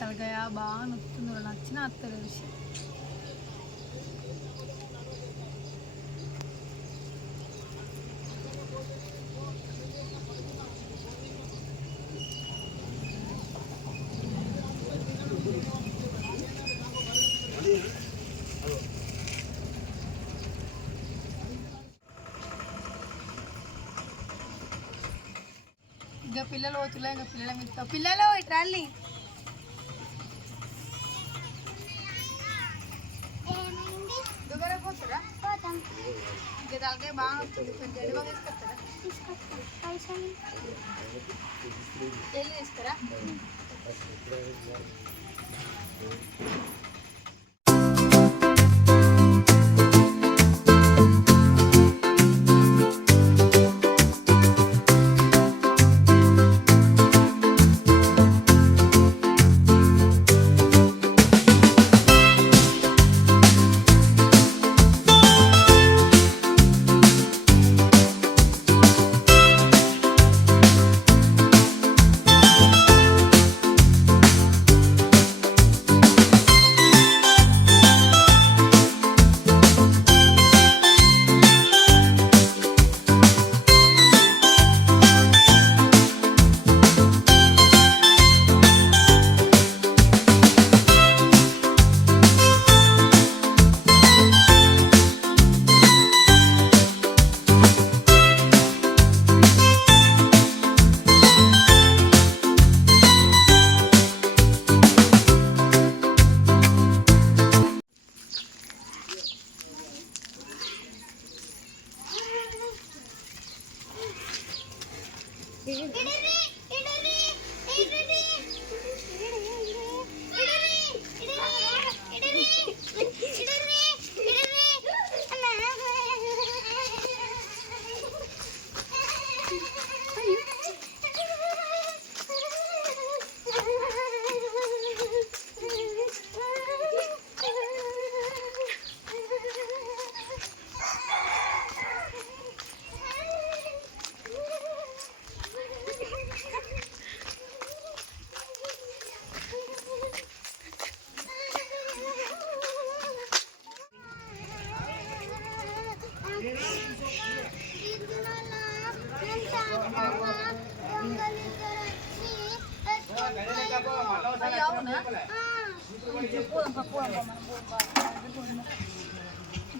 తలకాయ బాగా నొస్తుంది, నచ్చిన అత్తలేదు. ఇంకా పిల్లలు పోతులే, ఇంకా పిల్లల మీద పిల్లలు ఇట్రాలి పోతారా? ఇంకా తలకాయ బాగా వస్తుంది, కొంచెం ఎడమ తీసుకొస్తారా? తీసుకురా.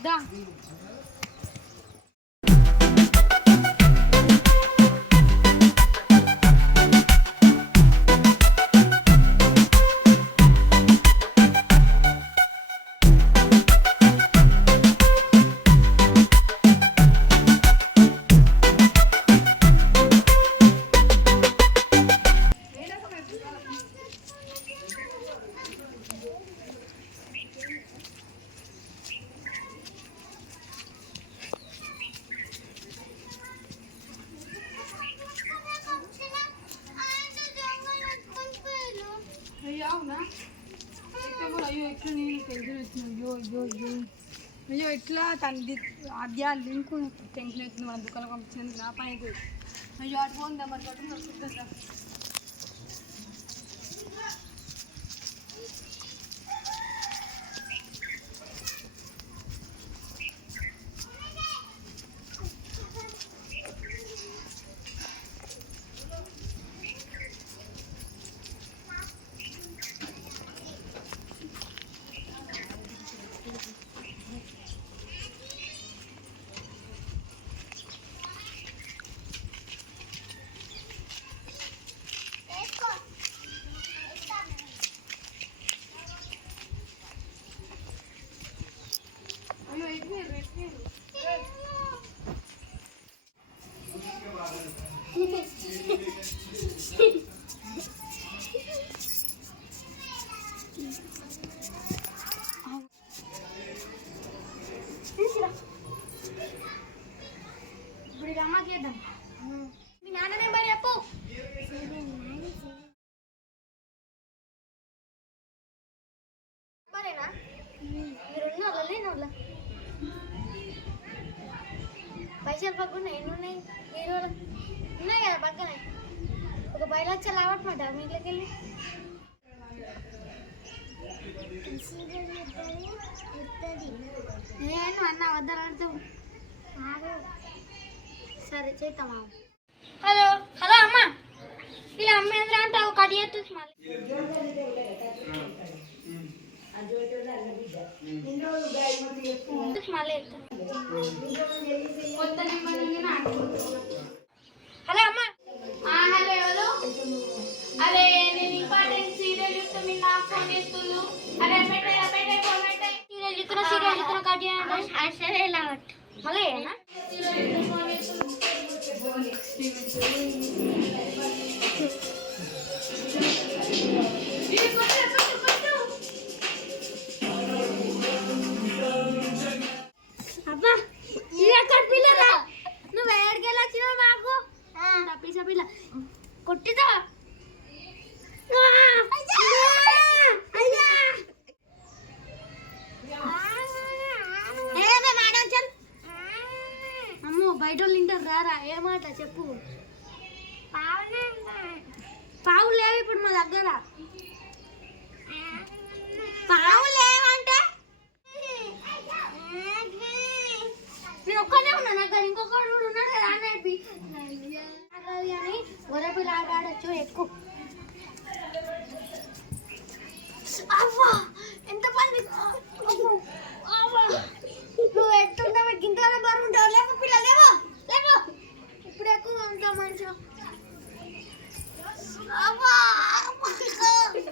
దా అయ్యో ఇట్లా తనది అద్యా లింక్ టెన్షన్ అవుతుంది, మన దుకాణం పంపించినందుకు నా పని అవుతుంది. అయ్యో అటు పోందా మరి కట్టు వస్తుందా? ఇప్పుడు అమ్మ చేద్దాం. మీ నాన్న నెంబర్ చెప్పు. మరేనా మీరున్న వాళ్ళ పైసలు పక్కన ఎన్ని ఉన్నాయి? మీరు ఉన్నాయి కదా పక్కనే. ఒక 10 లక్షలు రావట్మాట మీ ఇంట్లోకి వెళ్ళి. నేను అన్న వద్దనంటూ సరే చేద్దామా. హలో హలో అమ్మ, ఇలా అమ్మ ఎంత అంటావు కట్ చేస్తుంది మళ్ళీ కొత్త నెంబర్ హలో అమ్మ. హలో ఎవరు? అరే నేను ఇంపార్టెంట్ సీరియల్ చూస్తే మీరు నాకు ఫోన్ చేస్తున్నారు. అరే పెట్టే ఫోన్ పెట్టే. సీరియల్ చూస్తున్నా కట్ చేయండి. సరే ఇలా మళ్ళీ ఫోన్ అబ్బా ఇది ఎక్కడ పిల్లరా? నువ్వు ఏడుకెళ్ళి వచ్చినావు మాకు తప్పిసా పిల్ల కొట్టిదా అమ్మో బయట వాళ్ళు తింటారు రారా. ఏమాట చెప్పు. పావు లేవు ఇప్పుడు మా దగ్గర. పావు లేవంటే నేను ఒక్కనే ఉన్నా, నాకు ఇంకొకడు కూడా ఉన్నాడు కదా అన్నది అని గొర్రెపిల్ల ఆట ఆడచ్చు. ఎక్కువ అవ్వా ఎంత పని. నువ్వు ఎట్టుంటావు గింతకాలం బరువు ఉంటావు. లేవు పిల్ల లేవు లేవు ఇప్పుడు ఎక్కువ ఉంటావు మంచిగా. అవ్వా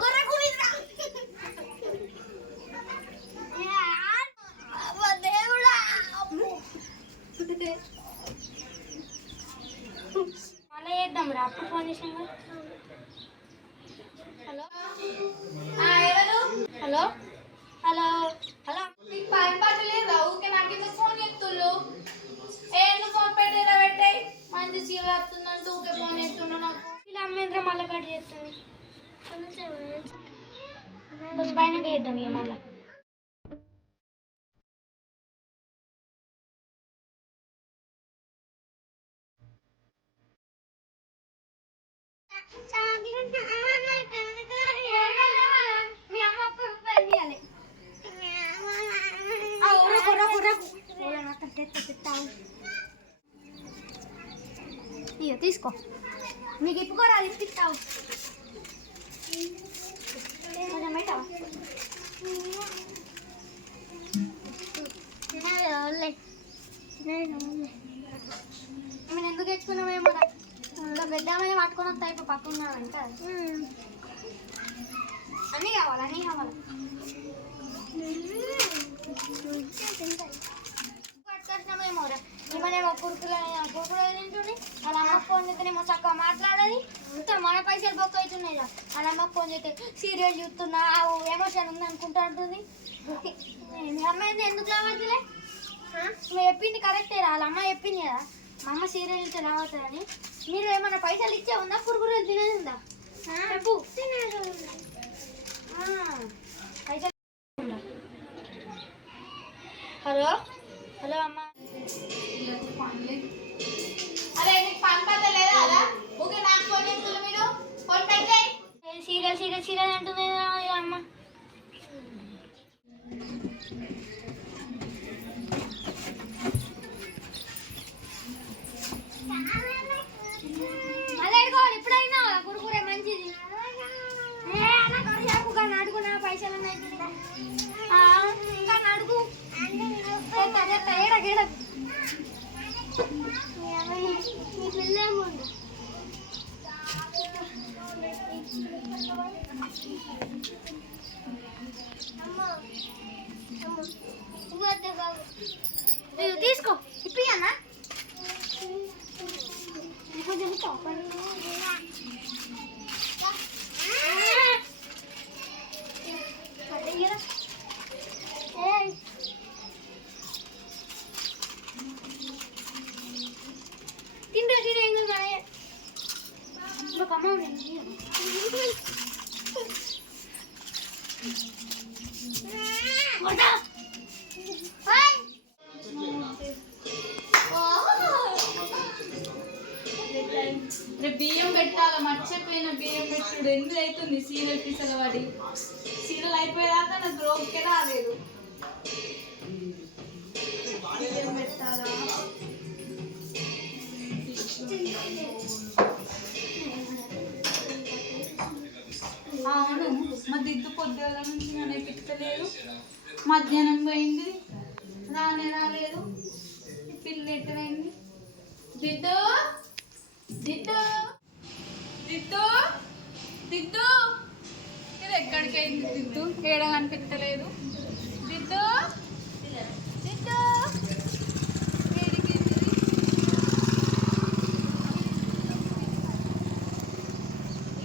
గొర్రె కూలిరా దేవుడా. మళ్ళీ చేద్దాం రా. అప్పుడు ఫోన్ చేసాను. హలో ఎవరు? హలో హలో హలో నీకు పని లేదా? ఊకే నాకు ఇంత ఫోన్ చెప్తుళ్ళు. నువ్వు ఫోన్ పెట్టేరా పెట్టాయి మంచి సీల్ వస్తుందంటూ ఊకే ఫోన్ చేస్తున్నావు నాకు. ఇలా అమ్మేంద్ర మళ్ళీ కట్ చేస్తుంది. కొంచెం పైన చేద్దాం ఇక మళ్ళీ. ఇక తీసుకో, మీకు ఇప్పుకోరా ఇస్తావు. కొంచెం పెట్టావా? మేము ఎందుకు తెచ్చుకున్నామేమో పెద్దామని పట్టుకొని వస్తా. ఇప్పుడు పట్టుకున్నామంట అన్నీ కావాలి అన్నీ కావాలి. పట్టుకొచ్చినామేమో రా. ఏమనేమో కురుకులు తింటుండి. వాళ్ళ అమ్మకు ఫోన్ చేస్తేనేమో చక్కగా మాట్లాడాలి. మన పైసలు బొక్క అవుతున్నాయి. వాళ్ళ అమ్మకు ఫోన్ చేస్తే సీరియల్ చూస్తున్నా ఎమోషన్ ఉంది అనుకుంటా ఉంటుంది. మీ అమ్మాయి ఎందుకు రావట్లే? నువ్వు చెప్పింది కరెక్టే రా. వాళ్ళ అమ్మ చెప్పింది కదా మా అమ్మ సీరియల్ నుంచి రావట్లేదని. మీరు ఏమన్నా పైసలు ఇచ్చే ఉందా? కురుకులు తినేది ఉందా? చెప్పు. పైసలు. హలో హలో అమ్మ. అరే నీకు పని పట్ట లేదా? అలా ఊకే నాకు ఫోన్ చేస్తున్నా. మీరు ఫోన్ పెట్టే సీరియల్ సీరియల్ సీరియల్ అంటుంది అమ్మ. ఎప్పుడైనా కురుకురే మంచిది. కానీ అడుగునా పైసలు ఇంకా అడుగు ఏడగేడ మీ పిల్ల తీసుకో ఇప్పియన్నా. తింటే తినే ఒక అమ్మ బియ్యం పెట్టాలి. మర్చిపోయిన బియ్యం పెట్టి ఇప్పుడు 8 అవుతుంది సీరియల్ పిసల వాడి సీరియల్ అయిపోయేదాకా నాకు రోగ్కే రాలేదు. ఏం పెట్టాలా అవును మా దిద్దు పొద్దుల నుంచి నన్ను ఎక్కించలేదు. మధ్యాహ్నం పోయింది రాలేదు. పిల్ల ఎట్టమైంది దిద్దు దిద్దు దిద్దు దిద్దు ఇది ఎక్కడికి అయింది దిద్దు ఏడ కనిపించలేదు. దిద్దు దిద్దు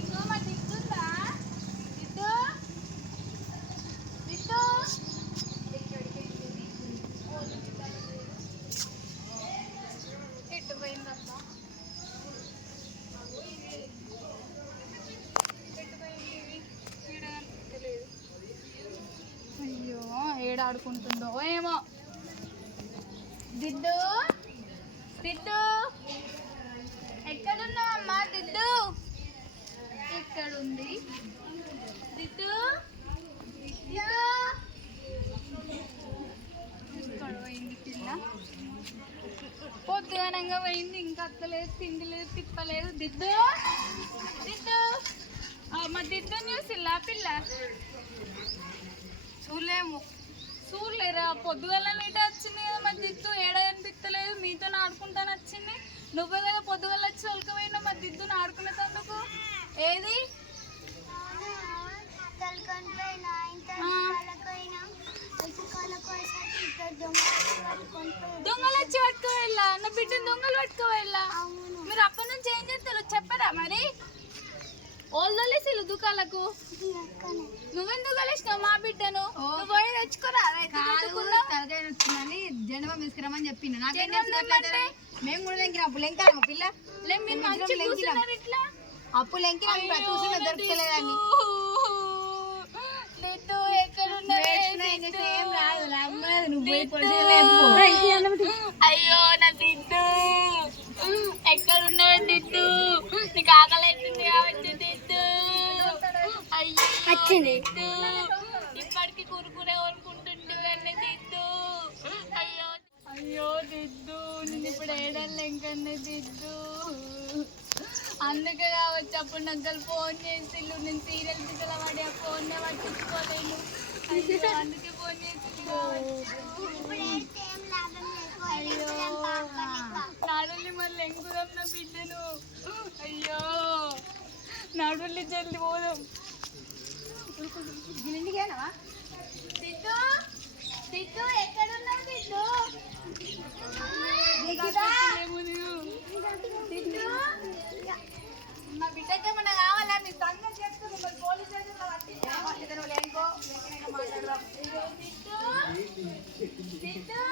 ఇంకో మా దిద్దుందా దిద్దు దిద్దు ఎక్కడికి అయింది ఎట్టు పోయిందబ్బా అయ్యో ఏడాడుకుంటుందో ఏమో. దిద్దు దిద్దు ఎక్కడున్నావు అమ్మా దిద్దు ఎక్కడుంది దిద్దు ఇక్కడ పోయింది పిల్ల పొద్దుగానంగా పోయింది ఇంకా అత్తలేదు తిండి లేదు తిప్పలేదు. దిద్దు దిద్దు మా దిద్దు న్యూసిల్లా పిల్ల చూడలేరా పొద్దుగల నీట వచ్చింది కదా మా దిద్దు ఏడ అనిపించలేదు. మీతో ఆడుకుంటాను వచ్చింది నువ్వే కదా పొద్దుగల వచ్చి తొలకపోయినా మా దిద్దును ఆడుకునేందుకు. ఏది దొంగలు వచ్చి పట్టుకోవెళ్ళా నా బిడ్డను దొంగలు పట్టుకోవెళ్ళా. మీరు అప్పటి నుంచి ఏం చేస్తారు చెప్పరా మరి? ఓల్దోలేసిలు దుకాలకు నువ్వెందుకు కలిసినావు మా బిడ్డను? నువ్వు పోయి తెచ్చుకోరా వచ్చిందని జెండమా తీసుకురామని చెప్పింది. మేము కూడా లెంకిన అప్పు లెంకాము పిల్ల అప్పు లెంకిన చూసిన దొరకలేదని. అయ్యో నా దిద్దు ఎక్కడున్నావు దిద్దు? నీకు ఆకలి అవుతుంది కాబట్టి దిద్దు. అయ్యో దిద్దు ఇప్పటికి కూరుకునే కొనుక్కుంటుంటే దిద్దు. అయ్యో అయ్యో దిద్దు నేను ఇప్పుడు ఏడాలి ఇంకన్నా దిద్దు. అందుకే కావచ్చు అప్పుడు నాకు ఫోన్ చేసిళ్ళు. నేను సీరియల్ పిల్లల వాడి ఆ ఫోన్నే పట్టించుకోలేను. అందుకే ఫోన్ చేసి నాడుల్లి మళ్ళీ ఎంకుదాం నా బిడ్డను. అయ్యో నాడుల్లి జల్ది పోదాం. ఇంటికేనా దిద్దు దిద్దు ఎక్కడున్నావు దిద్దు? దిద్దు మా బిడ్డకి ఏమన్నా కావాలా? మీ సంగతి చెప్తుంది మరి పోలీస్ స్టేషన్లో పట్టించాను లేకో మాట్లాడదాం. దిద్దు దిద్దు